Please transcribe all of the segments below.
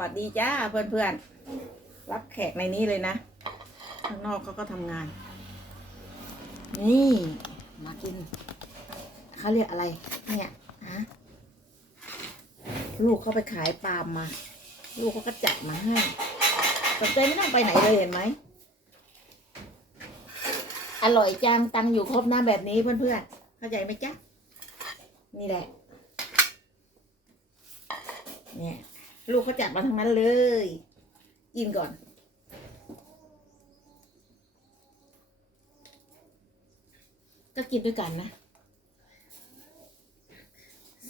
วัสดีจ้าเพื่อนๆ รับแขกในนี้เลยนะ ข้างนอกเขาก็ทำงาน นี่ มากินเขาเรียกอะไร เนี่ยฮะลูกเขาไปขายปาล์มมา ลูกเขาก็จัดมาให้สนใจไม่ต้องไปไหนเลยเห็นไหม อร่อยจังตังอยู่ครบหน้าแบบนี้เพื่อนๆ เข้าใจไหมจ๊ะ นี่แหละ เนี่ย ลูกเขาจัดมาทั้งนั้นเลย กินก่อน ก็กินด้วยกันนะ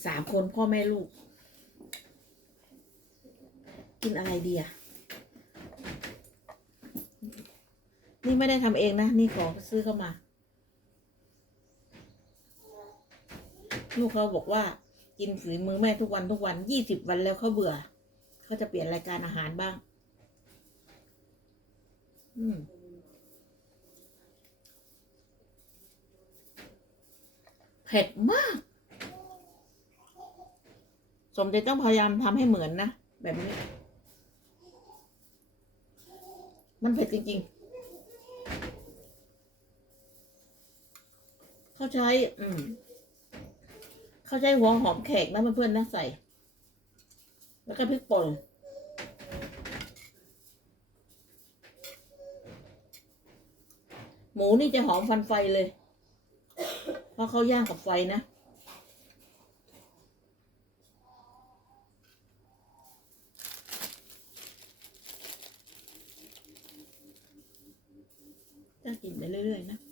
สามคนพ่อแม่ลูก กินอะไรดีอะ นี่ไม่ได้ทำเองนะ นี่ขอซื้อเข้ามา ลูกเขาบอกว่า กินฝีมือแม่ทุกวันทุกวันยี่สิบวันแล้วเขาเบื่อ เขาจะเปลี่ยนรายการอาหารบ้าง อืมเผ็ดมาก สมเด็จต้องพยายามทำให้เหมือนนะ แบบนี้ มันเผ็ดจริง ๆ เขาใช้ อืม เขาใช้หัวหอมแขกนะเพื่อนๆนะใส่ แล้วก็พริกป่นหมูนี่จะหอมฟันไฟเลย เพราะเขาย่างกับไฟนะ จะกินไปเรื่อยๆนะ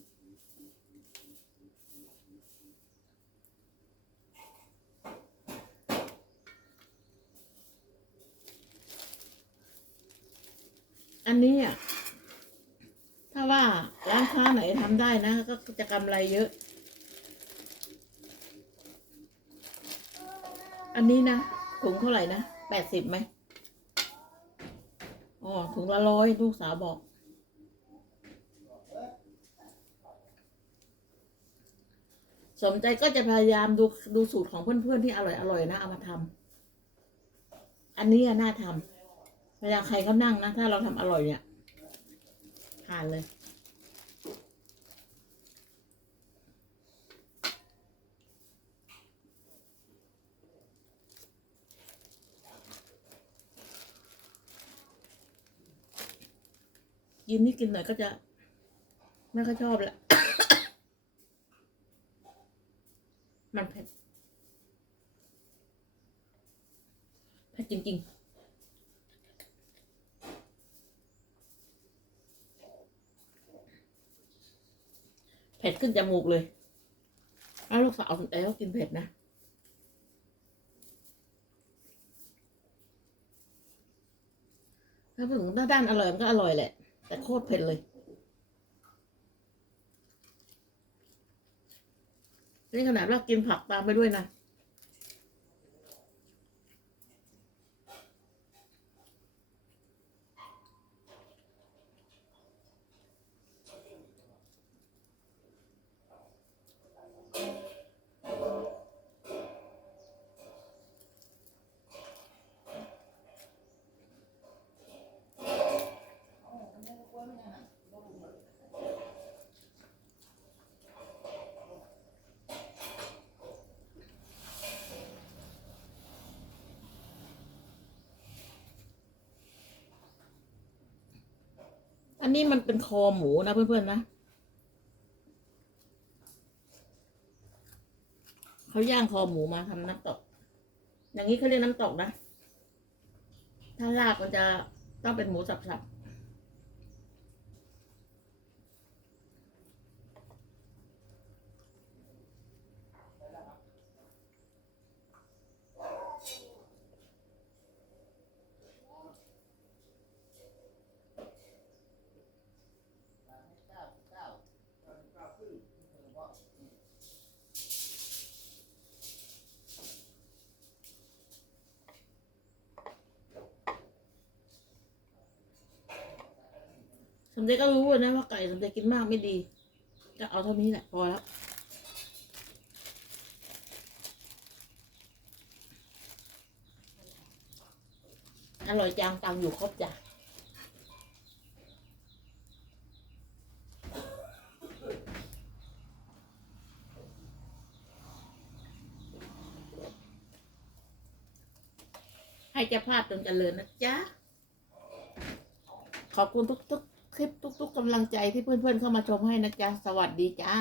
อันนี้อะถ้าว่าร้านค้าไหนทำได้นะ ก็จะกำไรเยอะ อันนี้นะถุงเท่าไหร่นะแปดสิบไหมอ๋อถุงละร้อยลูกสาวบอก สมใจก็จะพยายามดูดูสูตรของเพื่อนๆที่อร่อยอร่อยนะ เอามาทำอันนี้น่าทำ เวลาใครเขานั่งนะ ถ้าเราทำอร่อยเนี่ยทานเลยยินนี่กินหน่อยก็จะ ไม่ค่อยชอบละ มันเผ็ดเผ็ดจริงๆ เผ็ดขึ้นจมูกเลยอ้าวลูกสาวสนใจก็กินเผ็ดนะถ้าถึงถ้าด้านอร่อยมันก็อร่อยแหละ แต่โคตรเผ็ดเลยนี่ขนาดว่ากินผักตามไปด้วยนะ นนี้มันเป็นคอหมูนะเพื่อนๆนะ เขาย่างคอหมูมาทำน้ำตก อย่างนี้เขาเรียกน้ำตกนะ ถ้าลาบมันจะต้องเป็นหมูสับๆ มเด็จก็รู้นะว่าไก่สมเด็จกินมากไม่ดีก็เอาเท่านี้แหละพอแล้วอร่อยจังตังอยู่ครบจ้ะให้เจ้าภาพจงเจริญนะจ๊ะ ขอบคุณทุกๆ ลิปทุก ๆกำลังใจที่เพื่อนๆเข้ามาชมให้นะจ๊ะ สวัสดีจ้า